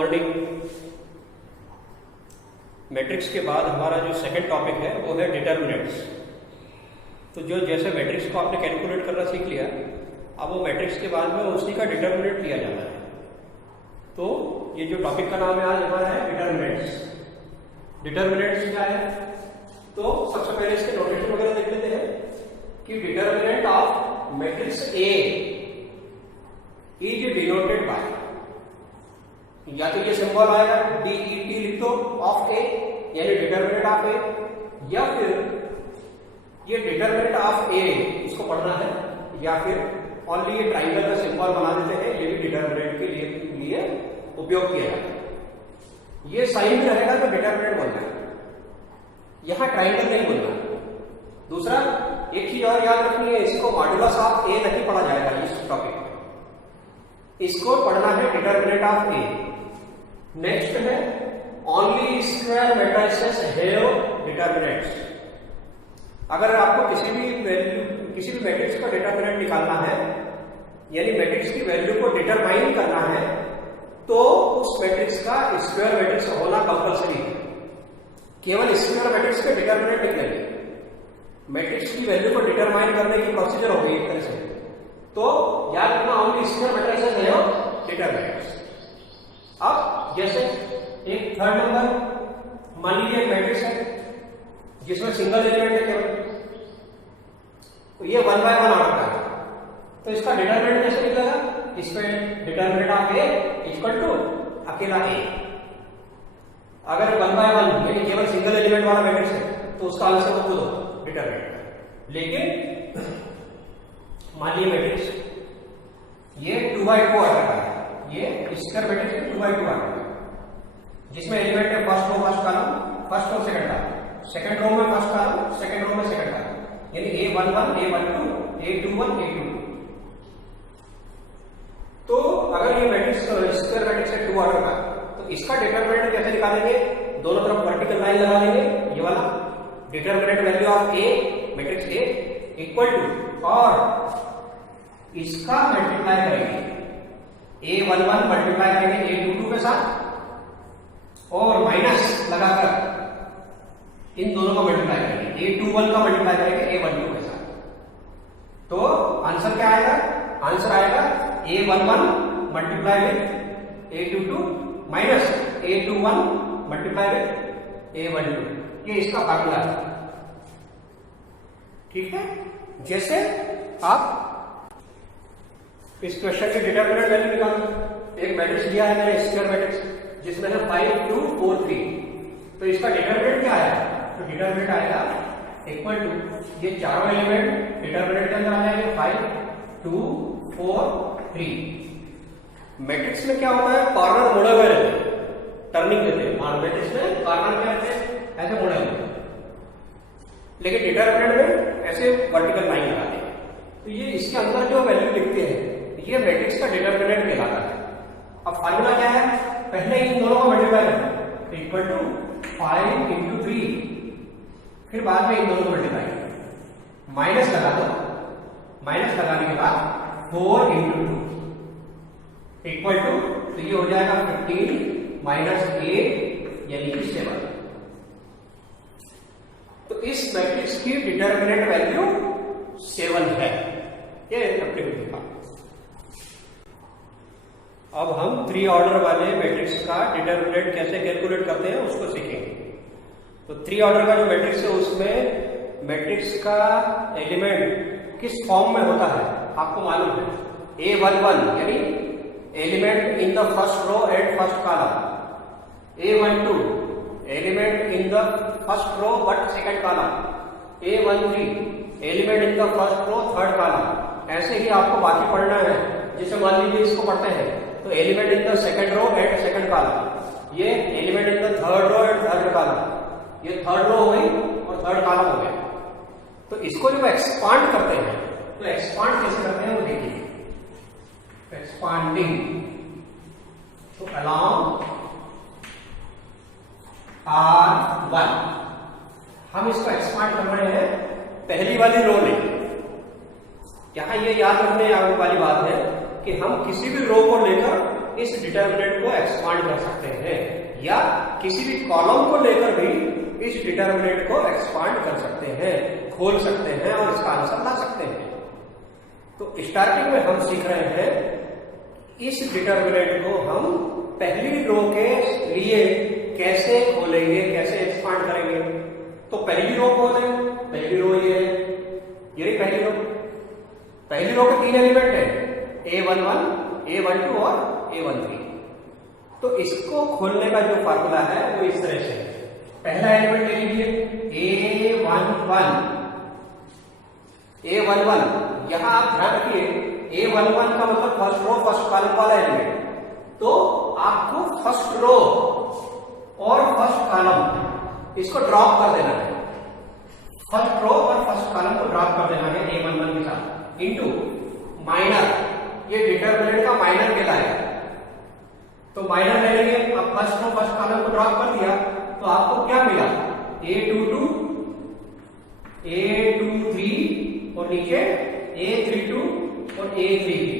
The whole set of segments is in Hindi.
मॉर्निंग। मैट्रिक्स के बाद हमारा जो सेकंड टॉपिक है वो है डिटर्मिनेंट्स। तो जो जैसे मैट्रिक्स को आपने कैलकुलेट करना सीख लिया, अब वो मैट्रिक्स के बाद में उसी का डिटर्मिनेंट लिया जाना है। तो ये जो टॉपिक का नाम है आज हमारा है डिटर्मिनेंट्स। डिटर्मिनेंट्स क्या है? तो सबसे पहले इसके नोटेशन वगैरह देख लेते हैं कि determinant of matrix A is denoted by, या तो ये सिंबल आएगा DET लिख दो ऑफ ए, यानी डिटर्मिनेंट ऑफ ए, या फिर ये डिटर्मिनेंट ऑफ ए इसको पढ़ना है, या फिर ओनली ये ट्राइंगल का सिंबल बना देते हैं, ये भी डिटर्मिनेंट के लिए उपयोग किया जाता है। ये साइन में रहेगा तो डिटर्मिनेंट बनता है, यहां ट्राइंगल नहीं बनता। दूसरा एक चीज और याद रखनी है, इसको मॉडुलस ऑफ ए नहीं पढ़ा जाएगा इस टॉपिक में, इसको पढ़ना है डिटर्मिनेंट ऑफ ए। नेक्स्ट है only square matrices have determinants. अगर आपको किसी भी मैट्रिक्स का डिटर्मिनेंट निकालना है, यानी मैट्रिक्स की वैल्यू को डिटरमाइन करना है, तो उस मैट्रिक्स का स्क्वायर मैट्रिक्स होना कंपल्सरी है। केवल स्क्वायर मैट्रिक्स के डिटर्मिनेंट निकलेंगे। मैट्रिक्स की वैल्यू को डिटरमाइन करने की प्रोसीजर होगी एक तरह से। तो याद रखना only square matrices have determinants. अब जैसे एक थर्ड नंबर, मान लीजिए एक मैट्रिक्स है जिसमें सिंगल एलिमेंट है केवल, तो ये 1 by 1 ऑर्डर का है, तो इसका डिटर्मिनेंट कैसे निकलेगा? इसमें determinant of A equal to अकेला ए। अगर 1 by 1 यानी केवल सिंगल एलिमेंट वाला मैट्रिक्स है तो उसका आंसर तो खुद डिटर्मिनेंट। लेकिन मान लीजिए मैट्रिक्स ये 2 by 2 ऑर्डर का है, ये स्क्वायर मैट्रिक्स है 2 by 2 ऑर्डर का, जिसमें एलिमेंट है first row first column, first और सेकंड कॉलम, सेकंड रो में फर्स्ट कॉलम, सेकंड रो में सेकंड कॉलम, यानी A11 A12 A21 A22। तो अगर ये मैट्रिक्स स्क्वायर मैट्रिक्स है 2 ऑर्डर का, तो इसका डिटर्मिनेंट कैसे निकालेंगे? दोनों तरफ वर्टिकल लाइन लगा लेंगे, ये वाला determinant value of A matrix A equal to, और इसका मल्टीप्लाई करेंगे A11 मल्टीप्लाई करेंगे A22 के साथ, और माइनस लगाकर इन दोनों का मल्टीप्लाई करेंगे, A21 का मल्टीप्लाई करेंगे A12 के साथ। तो आंसर क्या आएगा? आंसर आएगा A11 multiply with A22 minus A21 multiply with A12। ये इसका फार्मूला है, ठीक है। जैसे आप इस क्वेश्चन के डिटर्मिनेंट वैल्यू निकालो। एक मैट्रिक्स दिया है मैंने स्क्वायर मैट्रिक्स जिसमें है 5 2 4 3, तो इसका डिटर्मिनेंट क्या आएगा? तो डिटर्मिनेंट आएगा इक्वल टू, ये चारों एलिमेंट डिटर्मिनेंट के अंदर आ जाएंगे 5 2 4 3। मैट्रिक्स में क्या होता है? कॉर्नर मुड़े हुए रहते हैं, टर्निंग देते हैं। मैट्रिक्स में कॉर्नर क्या रहते हैं? ऐसे मुड़े हुए, लेकिन डिटर्मिनेंट में ऐसे वर्टिकल लाइन लगाते हैं। तो ये इसके अंदर जो वैल्यू लिखते हैं ये मैट्रिक्स का डिटर्मिनेंट कहलाता है। अब फार्मूला क्या है? पहले इन दोनों को मल्टीप्लाई करना, इक्वल टू 5 into 3, फिर बाद में इन दोनों को मल्टीप्लाई करना, माइनस लगा दो, माइनस लगाने के बाद 4 into 2 इक्वल टू, तो ये हो जाएगा 15 माइनस 8 यानी कि 7। तो इस मैट्रिक्स की डिटर्मिनेंट वैल्यू 7 है, ये अपने को देखा। अब हम 3 ऑर्डर वाले मैट्रिक्स का डिटर्मिनेंट कैसे कैलकुलेट करते हैं उसको सीखेंगे। तो 3 ऑर्डर का जो मैट्रिक्स है उसमें मैट्रिक्स का एलिमेंट किस फॉर्म में होता है आपको मालूम है। A11 यानी element in the first row and first column, A12 element in the first row but second column, A13 element in the first row third column. ऐसे ही आपको बाकी पढ़ना है। जैसे मान लीजिए इसको पढ़ते हैं तो element in the second row and second column, ये element in the third row and third column, ये थर्ड रो हो गई और थर्ड कॉलम हो गया। तो इसको जब एक्सपांड करते हैं तो एक्सपांड कैसे करते हैं वो देखिए। एक्सपांडिंग, तो अलोंग R1 हम इसको एक्सपांड कर रहे हैं पहली वाली रो में। यहां ये याद रखने वाली बात है कि हम किसी भी रो को लेकर इस डिटर्मिनेंट को एक्सपांड कर सकते हैं, या किसी भी कॉलम को लेकर भी इस डिटर्मिनेंट को एक्सपांड कर सकते हैं, खोल सकते हैं और इसका आंसर ला सकते हैं। तो स्टार्टिंग में हम सीख रहे हैं इस डिटर्मिनेंट को हम पहली रो के लिए कैसे खोलेंगे, कैसे एक्सपांड करेंगे। तो पहली रो खोल दें। पहली रो ये है, ये पहली रो। पहली रो के 3 एलिमेंट है, A11, A12 और A13। तो इसको खोलने का जो फार्मूला है वो इस तरह से है। पहला एलिमेंट ले लीजिए A11। यहां आप ध्यान रखिए A11 का मतलब फर्स्ट रो फर्स्ट कॉलम वाला एलिमेंट। तो आपको फर्स्ट रो और फर्स्ट कॉलम इसको ड्रॉप कर देना है। फर्स्ट रो और फर्स्ट कॉलम को ड्रॉप कर देना है A11 के साथ, इनटू माइनर, ये डिटर्मिनेंट का माइनर कहलाएगा। तो माइनर ले लेंगे। अब फर्स्ट रो फर्स्ट कॉलम को ड्रॉप कर दिया तो आपको क्या मिला, A22, A23 और नीचे A32 और A33।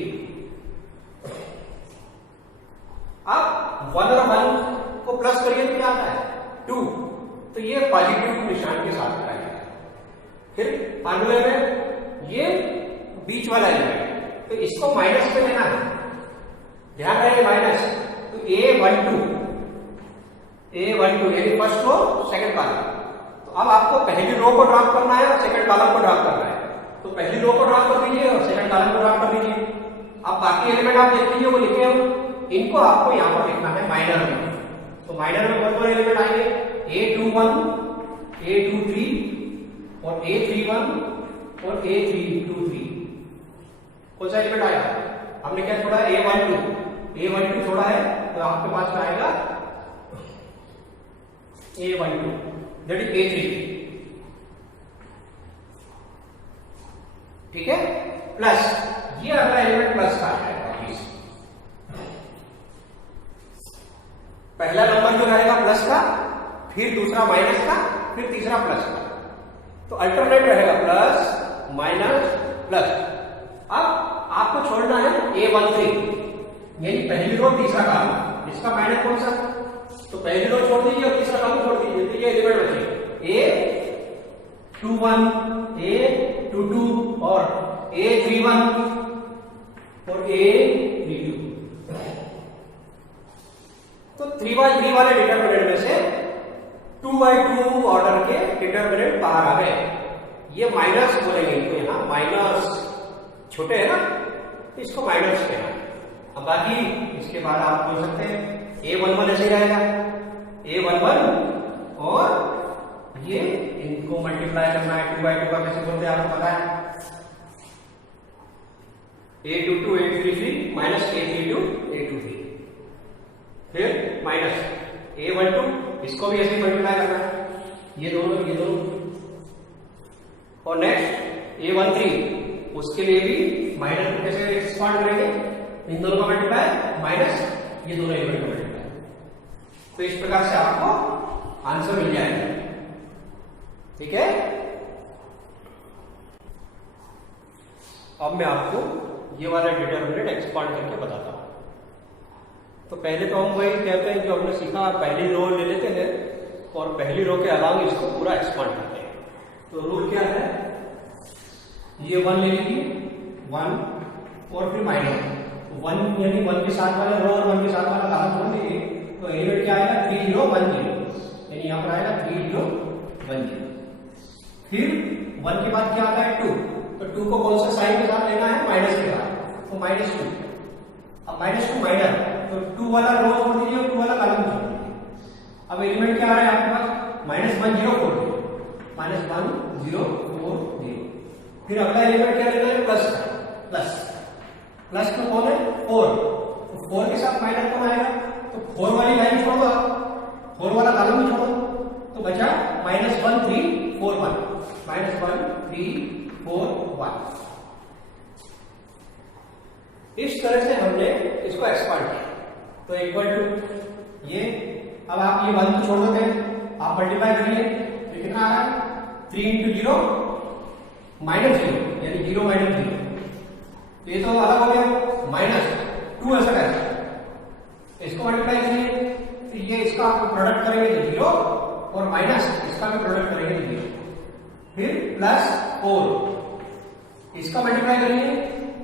अब 1 और 1 को प्लस करिए तो क्या आता है 2, तो ये पॉजिटिव निशान के साथ आएगा। फिर फार्मूले में ये बीच वाला एलिमेंट, तो इसको माइनस पे लेना है, ध्यान रहे माइनस। तो A12 यानी फर्स्ट रो सेकंड कॉलम। तो अब आपको पहली रो को ड्रॉप करना है और सेकंड कॉलम को ड्रॉप करना है। तो पहली रो को ड्रॉप कर दीजिए और सेकंड कॉलम को ड्रॉप कर दीजिए। अब बाकी एलिमेंट आप देख लीजिए, वो लिखे हम, इनको आपको यहां पर लिखना है माइनर में। तो माइनर में कौन कौन एलिमेंट आएंगे, A21, A23 और A31 और A323। कौन सा एलिमेंट आएगा, हमने क्या छोड़ा, A12 छोड़ा है, तो आपके पास में आएगा A12 दैट इज A3। ठीक है, प्लस ये अगला एलिमेंट प्लस का है। पहला नंबर जो रहेगा प्लस का, फिर दूसरा माइनस का, फिर तीसरा प्लस का। तो अल्टरनेट रहेगा प्लस माइनस प्लस। अब आपको छोड़ना है A13 यानी पहली रो तीसरा कॉलम, इसका माइनस कौन सा, तो पहली रो छोड़ दीजिए और तीसरा कॉलम छोड़ दीजिए, तो ये एलिमेंट बचे A21, A22 और A31 और A32। तो 3x3 वाले डिटर्मिनेंट में से 2x2 ऑर्डर के डिटर्मिनेंट बाहर आ गए। ये माइनस बोलेंगे इनको, यहां माइनस छोटे है ना, तो इसको माइनस कहना। अब बाकी इसके बाद आप बोल सकते हैं A11 ऐसे ही रहेगा, A11 और ये इनको मल्टीप्लाई करना है 2x2 का, कैसे बोलते हैं आपको पता है, A22 A33 minus A32 A23, फिर माइनस A12, इसको भी ऐसे ही मल्टीप्लाई करना है, ये दोनों और नेक्स्ट A13, उसके लिए भी माइनस को कैसे एक्सपांड करेंगे, इन दोनों का मल्टीप्लाई माइनस ये दोनों एलिमेंट का मल्टीप्लाई। तो इस प्रकार से आपको आंसर मिल जाएगा। ठीक है, अब मैं आपको ये वाला डिटर्मिनेंट एक्सपांड करके बताता हूं। तो पहले तो हम वही कहते हैं जो हमने सीखा, पहली रो ले लेते हैं और पहली रो के अलावा इसको पूरा एक्सपांड करते हैं। तो रूल क्या है, ये 1 ले लीजिए, 1 और फिर माइनस 1 यानी 1 के साथ वाला रो और 1 के साथ वाला कॉलम छोड़ दीजिए, तो एलिमेंट क्या आएगा 3010, यानी यहां पर आएगा 3010। फिर 1 के बाद क्या आता है 2, तो 2 को कौन से साइन के साथ लेना है, माइनस के साथ, तो -2। अब -2 माइनर, तो 2 वाला रो छोड़ दीजिए और 2 वाला कॉलम छोड़ दीजिए। अब एलिमेंट क्या आ रहा है आपके पास, -1040, -1040। फिर अगला एलिमेंट क्या लेना है, प्लस का, प्लस में कौन है 4, तो 4 के साथ माइनस कौन आएगा, तो 4 वाली लाइन छोड़ दो, 4 वाला कॉलम भी छोड़ो, तो बचा -1341, -1341। इस तरह से हमने इसको एक्सपांड किया। तो इक्वल टू ये, अब आप ये 1 को छोड़ देते हैं, आप मल्टीप्लाई करिए, तो कितना आ रहा है 3 × 0 -0 यानी 0 -0। तो ये तो अलग हो गया, -2 ऐसा कैसे, इसको मल्टीप्लाई करेंगे, फिर ये इसका प्रोडक्ट करेंगे तो 0 और माइनस इसका भी प्रोडक्ट करेंगे तो 0, फिर प्लस 4 इसका मल्टीप्लाई करेंगे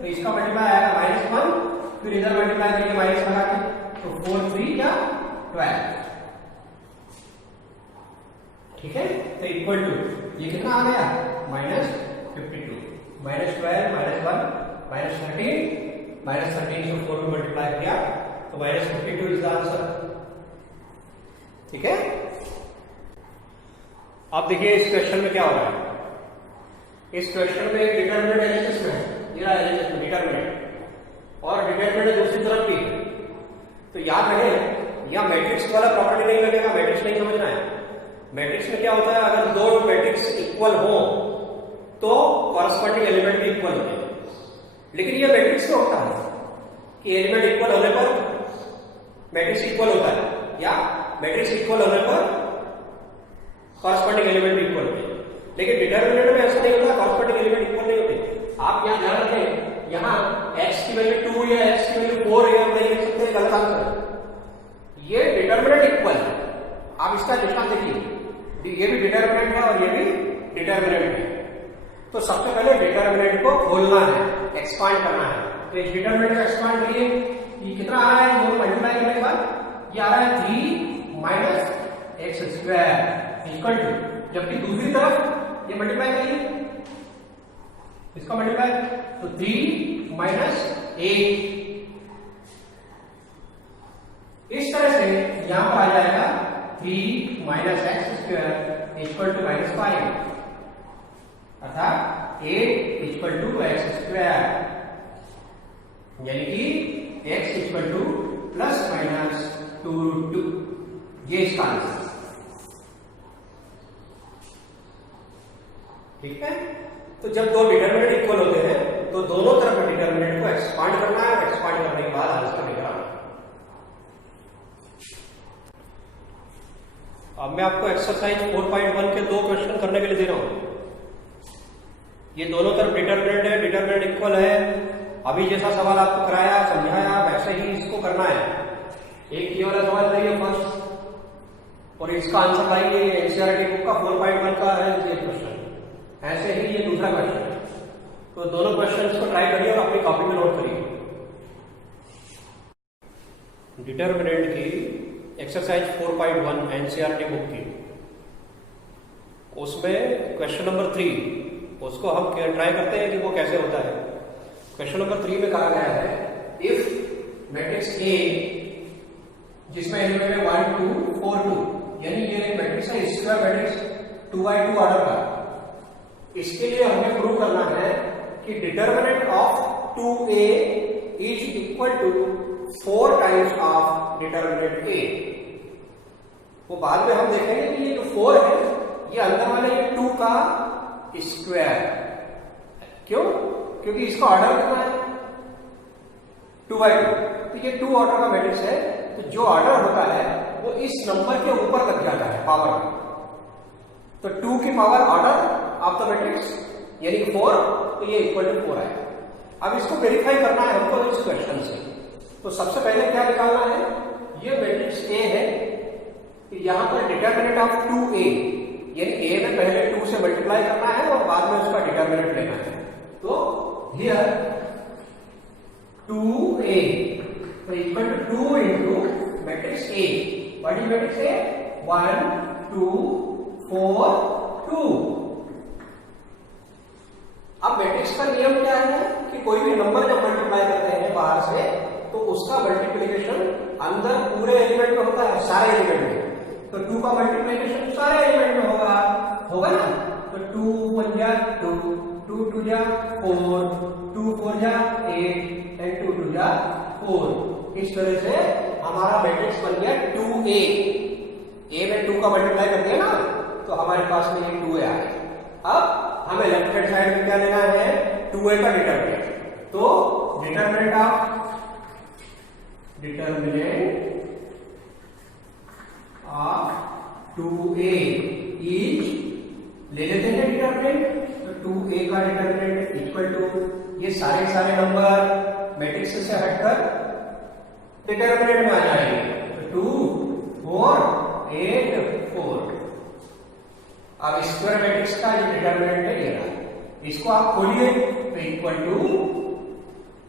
तो इसका मल्टीप्लाई आएगा -1, फिर इधर मल्टीप्लाई करेंगे माइनस लगा के तो 4 3 या 12, ठीक है। तो इक्वल टू ये कितना आ गया -52, -12 -1 -13 से 4 को मल्टीप्लाई किया तो -52 इज द आंसर, ठीक है। अब देखिए इस क्वेश्चन में क्या हो रहा है। इस क्वेश्चन में डिटरमिनेंट एलएचएस में है, ये रहा एलएचएस में डिटरमिनेंट, और डिटरमिनेंट दूसरी तरफ भी है। तो याद रहे यहां मैट्रिक्स वाला प्रॉपर्टी नहीं लगेगा, मैट्रिक्स नहीं समझना है। मैट्रिक्स में क्या होता है, अगर दो मैट्रिक्स इक्वल हो तो कॉरस्पॉन्डिंग एलिमेंट भी इक्वल होते हैं, लेकिन ये मैट्रिक्स में होता है कि एलिमेंट इक्वल होने पर मैट्रिक्स इक्वल होता है, या मैट्रिक्स इक्वल होने पर कॉरस्पॉन्डिंग एलिमेंट भी इक्वल होते हैं। लेकिन डिटरमिनेंट में ऐसा नहीं होता, कॉरस्पॉन्डिंग एलिमेंट इक्वल नहीं होते। आप यहां ध्यान रखें, यहां x की वैल्यू 2 या x की वैल्यू 4 या नहीं लिख सकते, गलत आंसर। ये डिटरमिनेंट इक्वल है, आप इसका निशान देखिए, ये भी डिटरमिनेंट है और ये भी डिटरमिनेंट है। तो सबसे पहले डिटरमिनेंट को खोलना है, एक्सपांड करना है। तो इस डिटरमिनेंट को एक्सपांड करिए, ये कितना आ रहा है, दोनों मल्टीप्लाई करने के बाद ये आ रहा है 3 - x² इक्वल टू, जबकि दूसरी तरफ ये मल्टीप्लाई करिए, इसका मल्टीप्लाई तो 3 - 8, इस तरह से यहां पर आ जाएगा 3 - x² इक्वल टू -5, अर्थात 8 इक्वल टू x², यानी कि x इक्वल टू ±2√2, ये इसका आंसर, ठीक है। तो जब दो डिटरमिनेंट इक्वल होते हैं तो दोनों तरफ डिटरमिनेंट को एक्सपांड करना है, और एक्सपांड करने के बाद आंसर निकालना है। अब मैं आपको एक्सरसाइज 4.1 के दो क्वेश्चन करने के लिए दे रहा हूं। ये दोनों तरफ डिटरमिनेंट है, डिटरमिनेंट इक्वल है। अभी जैसा सवाल आपको कराया समझाया वैसे ही इसको करना है। एक ये वाला सवाल करिए फर्स्ट, और इसका आंसर लाइए एनसीईआरटी बुक का 4.1 का है ये क्वेश्चन, ऐसे ही ये दूसरा क्वेश्चन है। तो दोनों क्वेश्चंस को ट्राई करिए और अपनी कॉपी में नोट करिए। डिटरमिनेंट की एक्सरसाइज 4.1 एनसीईआरटी बुक की, उसमें क्वेश्चन नंबर 3, उसको हम ट्राई करते हैं कि वो कैसे होता है। क्वेश्चन नंबर 3 में कहा गया है, इफ मैट्रिक्स ए जिसमें एलिमेंट है 1 2 4 2, यानी ये एक मैट्रिक्स है स्क्वायर मैट्रिक्स 2x2 ऑर्डर का, इसके लिए हमें प्रूव करना है कि determinant of 2a is equal to 4 times of determinant a। वो बाद में हम देखेंगे कि ये जो 4 है ये अंदर वाले ये 2 का स्क्वायर, क्यों? क्योंकि इसका ऑर्डर कितना है 2x2, तो ये 2 ऑर्डर का मैट्रिक्स है। तो जो ऑर्डर होता है वो इस नंबर के ऊपर लग जाता है पावर, तो 2 की power order of the matrix यानी 4, तो ये इक्वल टू 4 है। अब इसको वेरीफाई करना है हमको इस क्वेश्चन से। तो सबसे पहले क्या निकालना है, ये मैट्रिक्स ए है, तो यहां पर डिटरमिनेंट ऑफ 2a, यानी ए में पहले 2 से मल्टीप्लाई करना है और बाद में उसका डिटरमिनेंट लेना है। तो here 2a equal to 2 into matrix A. What is matrix A? 1 2 4 2। अब मैट्रिक्स का नियम क्या है कि कोई भी नंबर जब मल्टीप्लाई करते हैं बाहर से तो उसका मल्टीप्लिकेशन अंदर पूरे एलिमेंट में होता है, सारे एलिमेंट में। तो 2 का मल्टीप्लिकेशन सारे एलिमेंट में होगा ना। तो 2 1 जा 2, 2 2 जा 4, 2 4 जा 8 एंड 2 2 जा 4। इस तरह से हमारा मैट्रिक्स बन गया 2a। a में 2 का मल्टीप्लाई कर दिया ना, तो हमारे पास में ये 2a आ गया। अब हमें लेफ्ट हैंड साइड में क्या लेना है, 2a का डिटरमिनेंट। तो डिटरमिनेंट ऑफ 2a इज, ले लेते हैं डिटरमिनेंट। तो 2a का डिटरमिनेंट इक्वल टू ये सारे नंबर मैट्रिक्स से हटकर डिटरमिनेंट में आ जाएंगे 2 4 8 4। अब स्क्वायर मैट्रिक्स का जो डिटरमिनेंट है ये रहा, इसको आप खोलिए तो इक्वल टू,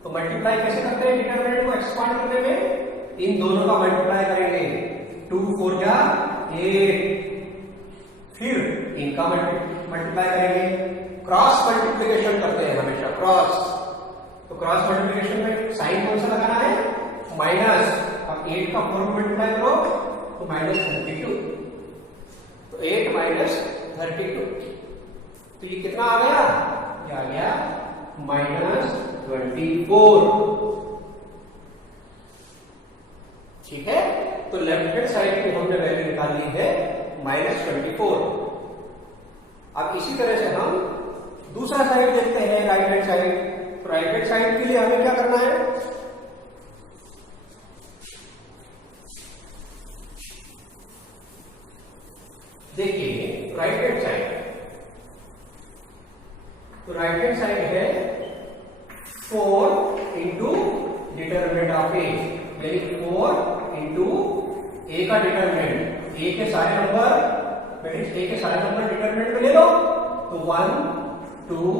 तो मल्टीप्लाई कैसे करते हैं डिटरमिनेंट को एक्सपांड करने में, इन दोनों का मल्टीप्लाई करेंगे 2 4 जा 8, फिर इनका मल्टीप्लाई करेंगे, क्रॉस मल्टीप्लिकेशन करते हैं हमेशा क्रॉस, तो क्रॉस मल्टीप्लिकेशन में साइन कौन सा लगाना है माइनस, अब 8 का 4 मल्टीप्लाई करो तो -32, तो 8 माइनस 32, तो ये कितना आ गया, ये आ गया -24। ठीक है, तो लेफ्ट हैंड साइड की हमने वैल्यू निकाली है -24। अब इसी तरह से हम दूसरा साइड देखते हैं राइट हैंड साइड, तो राइट हैंड साइड के लिए हमें क्या करना है, देखिए राइट हैंड साइड, तो राइट हैंड साइड है 4 इंटू डिटरमिनेंट ऑफ ए, यानी 4 इंटू ए का डिटरमिनेंट, ए के सारे नंबर, ए के सारे नंबर डिटरमिनेंट में ले लो, तो 1 2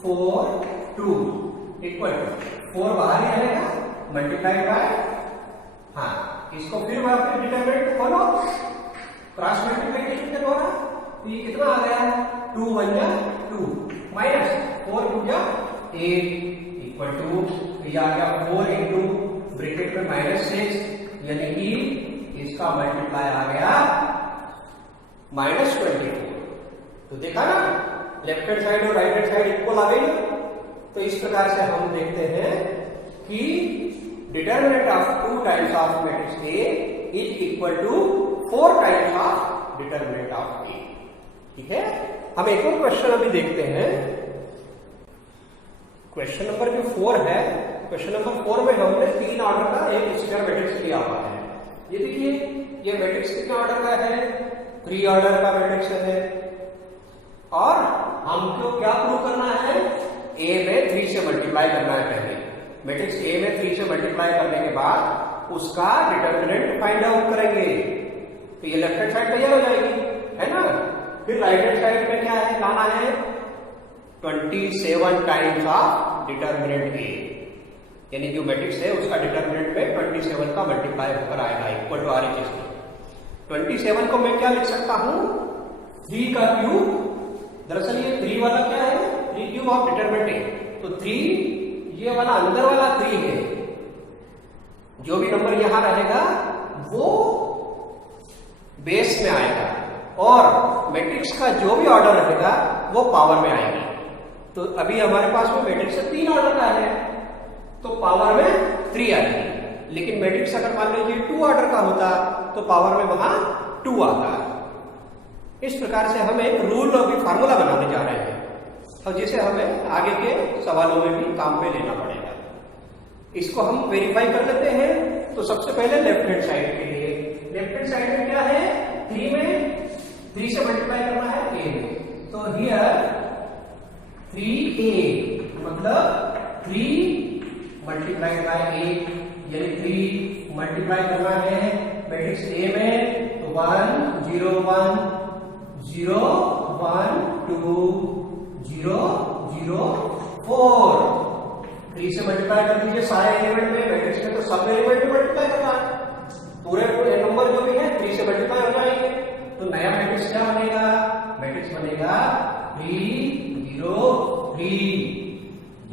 4 2 इक्वल 4 बाहर ही रहेगा मल्टीप्लाई बाय, हाँ इसको फिर वापस डिटरमिनेंट खोलो क्रॉस मल्टीप्लिकेशन के द्वारा, तो ये कितना आ गया 2 1 जा 2 माइनस 4 2 जा 8 इक्वल टू, ये आ गया 4 इंटू ब्रैकेट में -6, यानी कि इसका मल्टीप्लाई आ गया -24। तो देखा ना लेफ्ट हैंड साइड और राइट हैंड साइड इक्वल आ गई। तो इस प्रकार से हम देखते हैं कि determinant of 2 times of matrix A is equal to 4 times of determinant of A. ठीक है, हम एक और क्वेश्चन अभी देखते हैं, क्वेश्चन नंबर जो 4 है, क्वेश्चन नंबर 4 में हमने 3 ऑर्डर का एक स्क्वायर मैट्रिक्स लिया हुआ है। ये देखिए ये मैट्रिक्स कितने ऑर्डर का है, 3 ऑर्डर का मैट्रिक्स है, और हमको क्या प्रूव करना है, ए में 3 से मल्टीप्लाई करना है। पहले मैट्रिक्स ए में 3 से मल्टीप्लाई करने के बाद उसका डिटरमिनेंट फाइंड आउट करेंगे, तो ये लेफ्ट हैंड साइड तैयार हो जाएगी, है ना। फिर राइट हैंड साइड में क्या है, लाना है 27 टाइम्स ऑफ डिटरमिनेंट ए, यानी जो मैट्रिक्स है उसका डिटरमिनेंट में 27 का मल्टीप्लाई होकर आएगा इक्वल टू RHS में। 27 को मैं क्या लिख सकता हूं, 3 का क्यूब, दरअसल ये 3 वाला क्या है, 3 क्यूब ऑफ डिटरमिनेंट ए, तो 3 ये वाला अंदर वाला 3 है, जो भी नंबर यहां रहेगा वो बेस में आएगा, और मैट्रिक्स का जो भी ऑर्डर रहेगा वो पावर में आएगी। तो अभी हमारे पास में मैट्रिक्स 3 ऑर्डर का है तो पावर में 3 आएगी, लेकिन मैट्रिक्स अगर मान लीजिए 2 ऑर्डर का होता तो पावर में वहां 2 आता। इस प्रकार से हम एक रूल और भी फार्मूला बनाने जा रहे हैं, और जिसे हमें आगे के सवालों में भी काम में लेना पड़ेगा। इसको हम वेरीफाई कर लेते हैं। तो सबसे पहले लेफ्ट हैंड साइड के लिए, लेफ्ट हैंड साइड में क्या है, 3 में 3 से मल्टीप्लाई करना है a में, तो हियर 3a मतलब 3 मल्टीप्लाई बाय a, यानी 3 मल्टीप्लाई करना है मैट्रिक्स a में, तो 1 0 1 0 1 2 0 0 4, 3 से मल्टीप्लाई कर दीजिए सारे एलिमेंट में, मैट्रिक्स में तो सब एलिमेंट में मल्टीप्लाई करना है, पूरे नंबर जो भी है 3 से मल्टीप्लाई हो जाएंगे, तो नया मैट्रिक्स क्या बनेगा, मैट्रिक्स बनेगा 3 0 3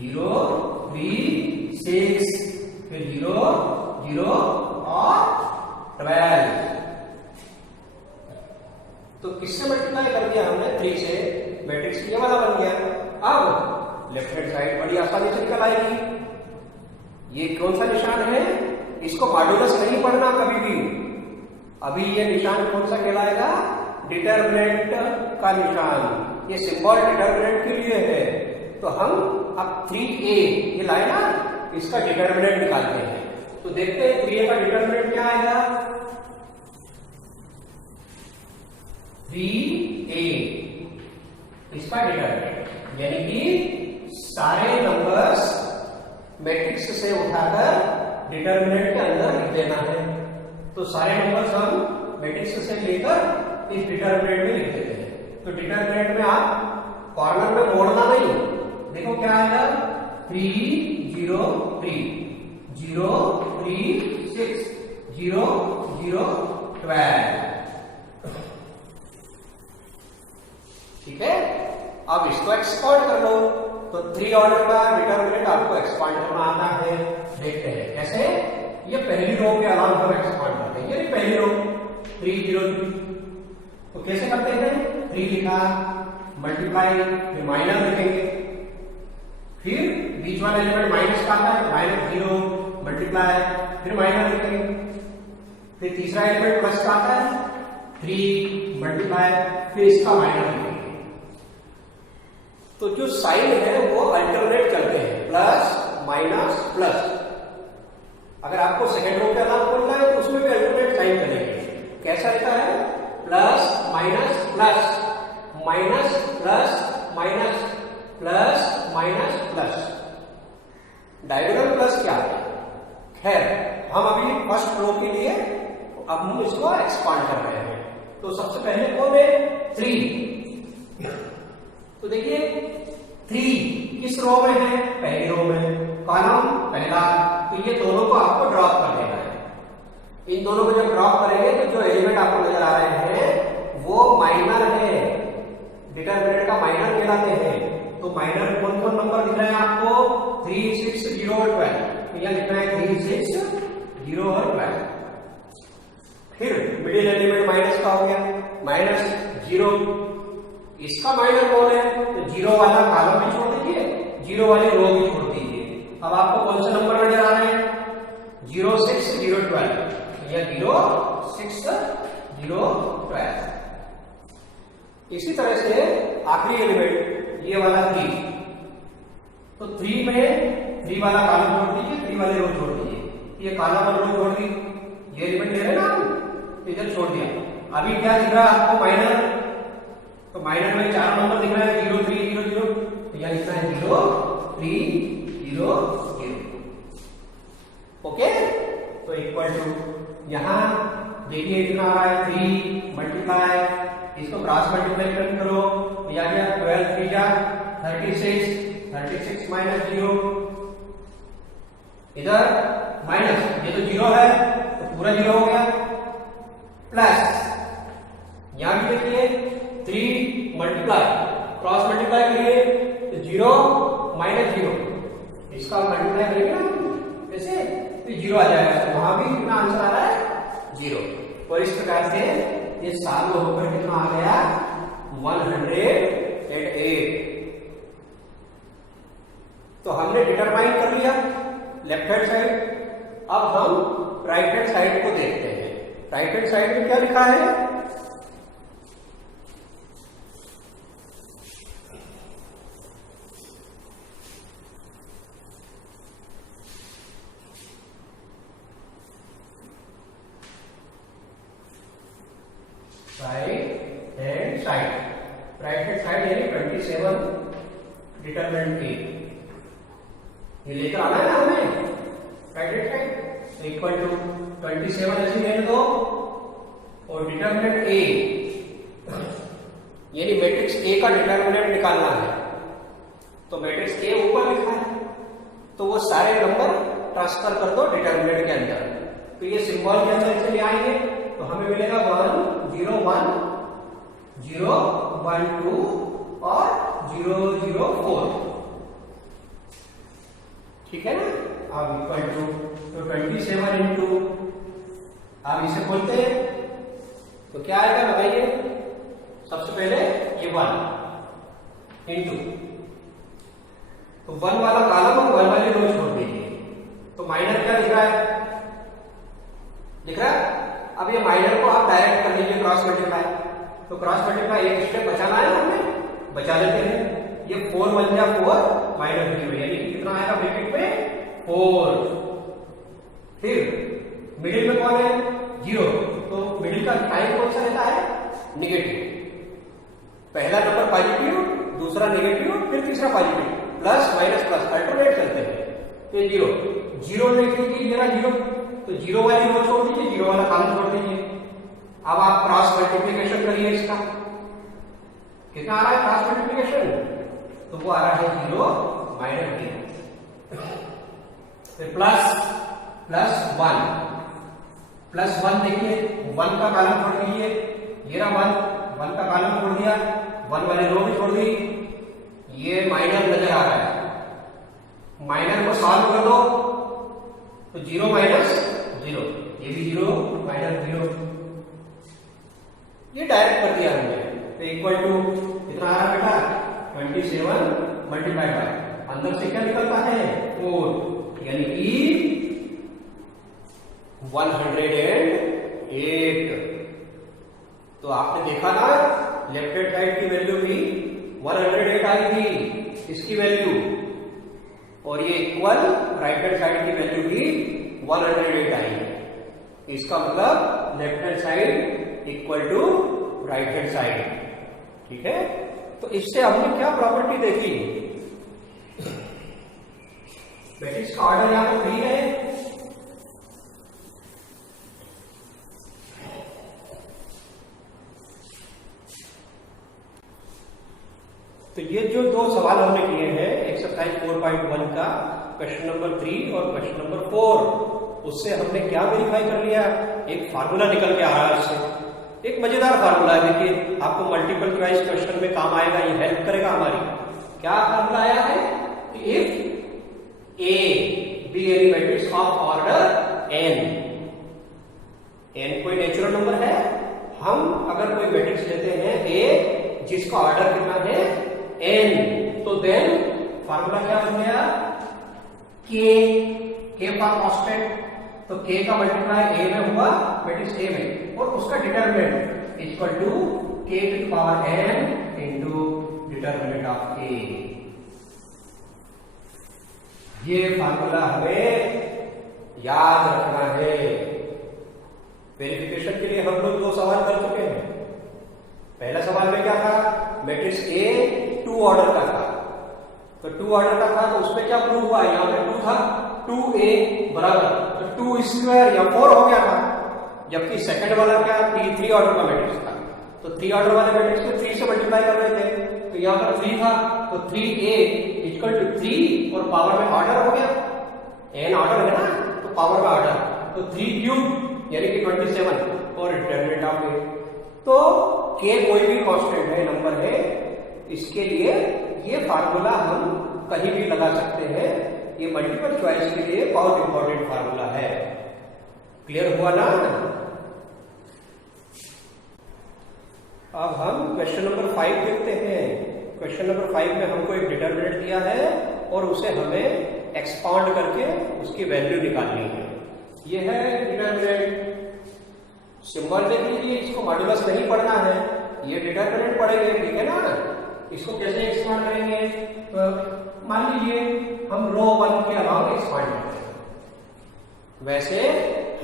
0 3 6, फिर 0 0 और 12, तो किससे मल्टीप्लाई कर दिया हमने, 3 से, मैट्रिक्स ये वाला बन गया। अब लेफ्ट हैंड साइड बड़ी आसानी से निकल आएगी। ये कौन सा निशान है, इसको मॉडुलस नहीं पढ़ना कभी भी, अभी ये निशान कौन सा कहलाएगा, डिटरमिनेंट का निशान, ये सिंबल डिटरमिनेंट के लिए है। तो हम अब 3a ये लाए ना, इसका डिटरमिनेंट निकालते हैं, तो देखते हैं 3a का डिटरमिनेंट क्या आएगा, 3a इसका डिटरमिनेंट, यानी कि सारे नंबर्स मैट्रिक्स से उठाकर डिटर्मिनेंट के अंदर लिख देना है। तो सारे नंबर्स हम मैट्रिक्स से लेकर इस डिटर्मिनेंट में लिख देते हैं। तो डिटर्मिनेंट में आप कॉर्नर में मोड़ना नहीं, देखो क्या आएगा 3 0 3 0 3 6 0 0 12। ठीक है, अब इसको एक्सपांड कर लो। तो 3 ऑर्डर का डिटर्मिनेंट आपको एक्सपांड करना आता है। देखते हैं कैसे। ये पहली रो के अलावा हम एक्सपांड करते हैं, ये पहली रो 3 0 3। तो कैसे करते हैं, 3 लिखा, मल्टीप्लाई, फिर माइनस लिखेंगे, फिर बीच वाला एलिमेंट माइनस का आता है, -0 मल्टीप्लाई, फिर माइनस लिखेंगे, फिर तीसरा एलिमेंट प्लस का आता है 3 मल्टीप्लाई, फिर इसका माइनस लिखेंगे। तो जो साइन है वो अल्टरनेट चलते हैं, प्लस माइनस प्लस। अगर आपको सेकेंड रो के अलावा बोलना है तो उसमें भी अल्टरनेट साइन चलेंगे। कैसा रहता है, plus minus plus, minus plus minus, plus minus plus. Diagonal plus क्या है, खैर हम अभी फर्स्ट रो के लिए अब हम इसको एक्सपांड कर रहे हैं। तो सबसे पहले कौन है, 3। तो देखिए 3 किस रो में है, पहली रो में, कॉलम पहला। तो ये दोनों को आपको ड्रॉप कर देना है। इन दोनों को जब ड्रॉप करेंगे तो जो एलिमेंट आपको नजर आ रहे हैं वो माइनर है, डिटर्मिनेंट का माइनर कहलाते हैं। तो माइनर कौन कौन नंबर दिख रहे हैं आपको, 3 6 0 और 12। तो यहां लिखना है 3 6 0 और 12। फिर मिडिल एलिमेंट माइनस का हो गया, -0। इसका माइनर कौन है, तो 0 वाला कॉलम भी छोड़ दीजिए, 0 वाली रो भी छोड़ दीजिए। अब आपको कौन से नंबर नजर आ रहे हैं, 0 6 0 12 या 0 6 0 12। इसी तरह से आखिरी एलिमेंट ये वाला 3। तो 3 में 3 वाला कॉलम छोड़ दीजिए, 3 वाले रो छोड़ दीजिए। ये कॉलम और रो छोड़ दी, ये एलिमेंट ले रहे हैं ना, इधर छोड़ दिया। अभी क्या दिख रहा है आपको, माइनर। तो माइनर में 4 नंबर दिख रहा है, 0 3 0 0। तो यहां लिखना है 0 3 0 0। ओके, तो इक्वल टू यहां देखिए कितना आ रहा है, 3 मल्टीप्लाई, इसको क्रॉस मल्टीप्लाई करो, या गया 12 3 जा 36, 36 माइनस 0, इधर माइनस, ये तो 0 है तो पूरा 0 हो गया, प्लस यहां भी देखिए 3 मल्टीप्लाई, क्रॉस मल्टीप्लाई करिए तो 0 -0, इसका मल्टीप्लाई करेंगे ना जैसे तो 0 आ जाएगा। तो वहां भी कितना आंसर आ रहा है, 0। और इस प्रकार से ये सालों होकर कितना आ गया, 108। तो हमने डिटरमाइन कर लिया लेफ्ट हैंड साइड। अब हम राइट हैंड साइड को देखते हैं। राइट हैंड साइड में क्या लिखा है, right hand side. Right hand side यानी 27 डिटरमिनेंट ए ये लेकर आना है ना हमें। Right hand side equal to 27 ऐसे लेने दो, और डिटरमिनेंट ए यानी मैट्रिक्स ए का डिटरमिनेंट निकालना है। तो मैट्रिक्स ए ऊपर लिखा है, तो वो सारे नंबर ट्रांसफर कर दो डिटरमिनेंट के अंदर। तो ये सिंबल के अंदर चले आएंगे तो हमें मिलेगा 1 0 1 0 1 2 और 0 0 4। ठीक है ना। अब इक्वल टू तो 27 इंटू, आप इसे बोलते हैं तो क्या आएगा बताइए। सबसे पहले ये 1 इंटू, तो 1 वाला कॉलम और 1 वाली रो छोड़ दीजिए। तो माइनर क्या लिख रहा है, लिख रहा है। अब ये माइनर को आप डायरेक्ट कर लीजिए क्रॉस मल्टीप्लाई। तो क्रॉस मल्टीप्लाई एक स्टेप बचाना है हमें, बचा लेते हैं। ये 4 1 जा 4 -0 यानी कितना आएगा ब्रैकेट में 4। फिर मिडिल में कौन है, 0। तो मिडिल का साइन कौन सा रहता है, नेगेटिव। पहला नंबर पॉजिटिव, दूसरा नेगेटिव, फिर तीसरा positive, plus minus plus alternate करते हैं। तो 0 जीरो लिखिए, ये रहा जीरो, तो जीरो वाली रो छोड़ दीजिए, जीरो वाला कॉलम छोड़ दीजिए। अब आप क्रॉस मल्टीप्लीकेशन करिए इसका, कितना आ रहा है क्रॉस मल्टीप्लीकेशन, तो वो आ रहा है जीरो माइनस जीरो, फिर प्लस वन, प्लस वन देखिए, वन का कॉलम छोड़ दीजिए, ये रहा वन का कॉलम छोड़ दिया, वन वाली रो भी छोड़ दी, ये माइनर नजर आ रहा है, माइनर को सॉल्व कर दो तो जीरो माइनस जीरो, ये भी जीरो माइनस जीरो, ये डायरेक्ट कर दिया हमने। तो इक्वल टू कितना आ रहा है बेटा 27 मल्टीप्लाई बाय, अंदर से क्या निकलता है 4, यानी कि 108। तो आपने देखा ना लेफ्ट हैंड साइड की वैल्यू भी 108 आई थी इसकी वैल्यू, और ये इक्वल राइट हैंड साइड की वैल्यू भी 108 आई है। इसका मतलब left hand side equal to right hand side, ठीक है। तो इससे हमने क्या प्रॉपर्टी देखी, मैट्रिक्स का ऑर्डर यहां पर 3 है, तो ये जो दो सवाल हमने किए हैं एक्सरसाइज 4.1 का क्वेश्चन नंबर 3 और क्वेश्चन नंबर 4, उससे हमने क्या वेरीफाई कर लिया, एक फार्मूला निकल के आ रहा है इससे, एक मजेदार फार्मूला है, देखिए आपको मल्टीपल चॉइस क्वेश्चन में काम आएगा, ये हेल्प करेगा हमारी। क्या फार्मूला आया है कि if A be any matrix of order n कोई नेचुरल नंबर है, हम अगर कोई मैट्रिक्स लेते हैं ए जिसका ऑर्डर कितना है n, तो देन फार्मूला क्या बन गया k फॉर कांस्टेंट, तो k का मल्टीप्लाई a में हुआ मैट्रिक्स a में, और उसका determinant equal to k to the power n into determinant of a। ये फार्मूला हमें याद रखना है। वेरिफिकेशन के लिए हम लोग 2 सवाल कर चुके हैं। पहला सवाल में क्या था, मैट्रिक्स A 2 ऑर्डर का था, तो 2 ऑर्डर का था तो उसमें क्या प्रूव हुआ, यहाँ पे 2 था, 2A बराबर तो 2 स्क्वायर या 4 हो गया था, जबकि सेकंड वाला क्या 3 ऑर्डर का मैट्रिक्स था, तो 3 ऑर्डर वाले मैट्रिक्स में 3 से मल्टीप्लाई कर रहे थे, तो यहाँ पर 3 था, तो 3A इक्वल टू 3 और पावर में ऑर्डर हो गया, n ऑर्डर है ना तो पावर में ऑर्डर, तो 3 क्यूब यानी कि 27 और डिटरमिनेंट ऑफ a। तो k कोई भी कांस्टेंट है, नंबर है, इसके लिए ये फार्मूला हम कहीं भी लगा सकते हैं, ये मल्टीपल चॉइस के लिए बहुत इंपॉर्टेंट फार्मूला है। क्लियर हुआ ना। अब हम क्वेश्चन नंबर 5 देखते हैं। क्वेश्चन नंबर 5 में हमको एक डिटरमिनेंट दिया है और उसे हमें एक्सपांड करके उसकी वैल्यू निकालनी है। ये है डिटरमिनेंट, सिंबल देख लीजिए, इसको मॉड्यूलस नहीं पढ़ना है, ये डिटरमिनेंट पढ़ेंगे, ठीक है ना। इसको कैसे एक्सपांड करेंगे, तो मान लीजिए हम रो 1 के अलावा एक्सपांड करते हैं, वैसे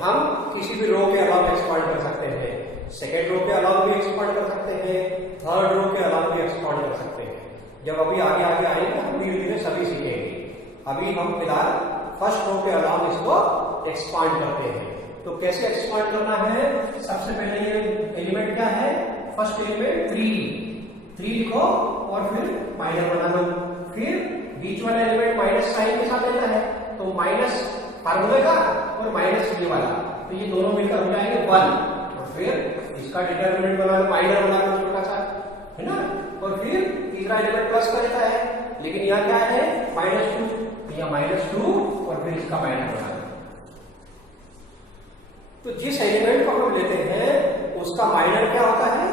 हम किसी भी रो के अलावा एक्सपांड कर सकते हैं, सेकेंड रो के अलावा भी एक्सपांड कर सकते हैं, थर्ड रो के अलावा भी एक्सपांड कर सकते हैं। जब अभी आगे आगे आएंगे हम धीरे धीरे सभी सीखेंगे। अभी हम फिलहाल फर्स्ट रो के अलावा इसको एक्सपांड करते हैं। तो कैसे एक्सपांड करना है, सबसे पहले ये एलिमेंट क्या है, फर्स्ट एलिमेंट 3 लिखो और फिर माइनस बनाना, फिर बीच वाला एलिमेंट माइनस साइन के साथ लेना है, तो माइनस फार्मूले का और माइनस ये वाला, तो ये दोनों मिलकर हो जाएंगे 1, और फिर इसका डिटरमिनेंट बनाना, माइनर बनाना छोटा सा, है ना, और फिर तीसरा एलिमेंट प्लस का देता है, लेकिन यहाँ क्या है -2, यहाँ -2 और फिर इसका माइनस बनाना। तो जिस एलिमेंट को हम लेते हैं उसका माइनर क्या होता है,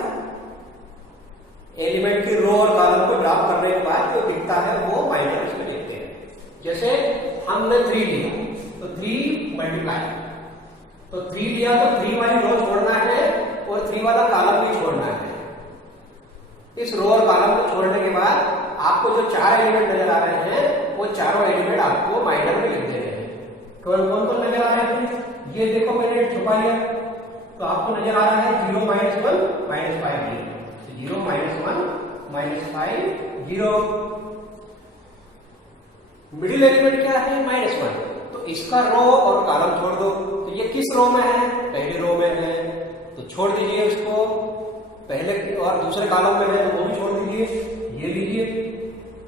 एलिमेंट की रो और कॉलम को ड्रॉप करने के बाद जो दिखता है वो माइनर उसमें लेते हैं। जैसे हमने 3 लिया तो 3 मल्टीप्लाई, तो 3 लिया तो 3 वाली रो छोड़ना है और 3 वाला कॉलम भी छोड़ना है। इस रो और कॉलम को छोड़ने के बाद आपको जो 4 एलिमेंट नजर आ रहे हैं वो चारों एलिमेंट आपको माइनर में लिख देने हैं। कौन कौन तो नजर आ रहे हैं, ये देखो मैंने छुपा लिया, तो आपको नजर आ रहा है 0 -1 -5 0 -1 -5 0। मिडिल एलिमेंट क्या है -1, तो इसका रो और कॉलम छोड़ दो। तो ये किस रो में है? पहली रो में है, तो छोड़ दीजिए उसको। पहले और दूसरे कॉलम में है तो वो भी छोड़ दीजिए। ये लीजिए,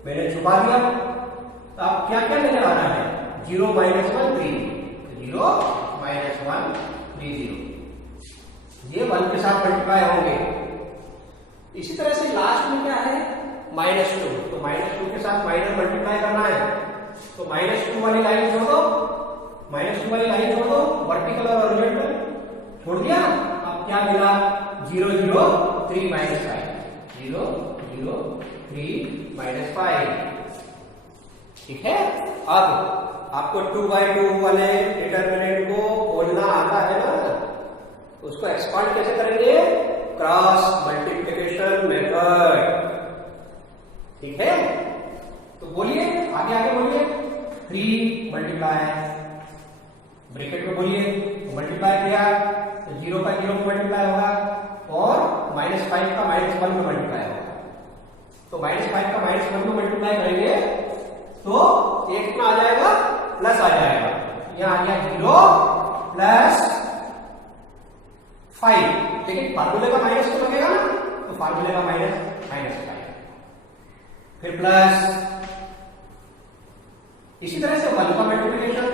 मैंने छुपा दिया। तो आप क्या क्या नजर आ रहा है? 0 - 1 3, 0 - 1 3 0, ये 1 के साथ मल्टीप्लाई होंगे। इसी तरह से लास्ट में क्या है? -2, तो -2 के साथ माइनस मल्टीप्लाई करना है। तो -2 वाली लाइन छोड़ दो, -2 वाली लाइन छोड़ दो, वर्टिकल और हॉरिजॉन्टल छोड़ दिया। अब क्या मिला? 0 0 3 - 5, 0 0 3 - 5। ठीक है। अब आपको 2/2 वाले डिटरमिनेंट को बोलना आता है ना, उसको एक्सपांड कैसे करेंगे? Cross multiplication method. ठीक है, तो बोलिए, आगे आगे बोलिए। 3 मल्टीप्लाई, ब्रैकेट में बोलिए, मल्टीप्लाई किया तो 0 का 0 में मल्टीप्लाई होगा और -5 का -1 में मल्टीप्लाई होगा। तो -5 का -1 में मल्टीप्लाई करेंगे तो एक कितना आ जाएगा? प्लस आ जाएगा। यहां आ गया 0 + 5, लेकिन फार्मूले का माइनस तो लगेगा ना, तो फार्मूले का -5, फिर प्लस। इसी तरह से 1 का मल्टीप्लिकेशन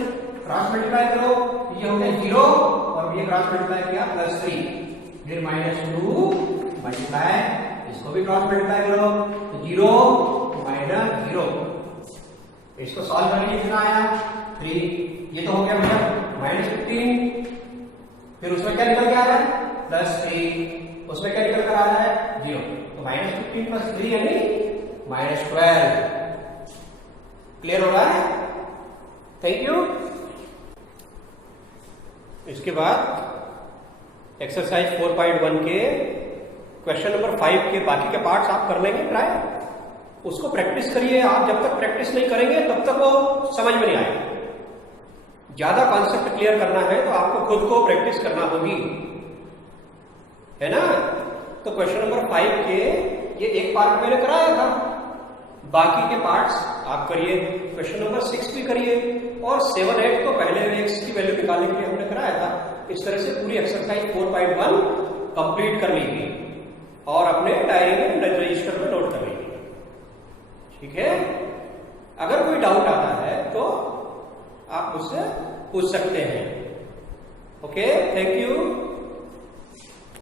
क्रॉस मल्टीप्लाई करो, ये हो गया 0 और ये क्रॉस मल्टीप्लाई किया +3, फिर -2 मल्टीप्लाई, इसको भी क्रॉस मल्टीप्लाई करो तो 0 - 0। इसको सॉल्व करके कितना आया? 3। ये तो हो गया भैया -15, फिर उसमें क्या निकल के आ रहा है? +3, उसमें क्या निकल कर आ रहा है? 0। तो -15 + 3 यानी -12। क्लियर हो रहा है? Thank you. इसके बाद एक्सरसाइज 4.1 के क्वेश्चन नंबर 5 के बाकी के पार्ट्स आप कर लेंगे ट्राई, उसको प्रैक्टिस करिए। आप जब तक प्रैक्टिस नहीं करेंगे तब तक वो समझ में नहीं आएगा। ज्यादा कॉन्सेप्ट क्लियर करना है तो आपको खुद को प्रैक्टिस करना होगी, है ना। तो क्वेश्चन नंबर 5 के ये एक पार्ट मैंने कराया था, बाकी के पार्ट्स आप करिए। क्वेश्चन नंबर 6 भी करिए और 7 8 को पहले x की वैल्यू निकालने के लिए हमने कराया था। इस तरह से पूरी एक्सरसाइज 4.1 कंप्लीट कर लीजिए और अपने डायरी में रजिस्टर में नोट कर लीजिए। ठीक है, अगर कोई डाउट आता है तो आप मुझसे पूछ सकते हैं। Okay, thank you.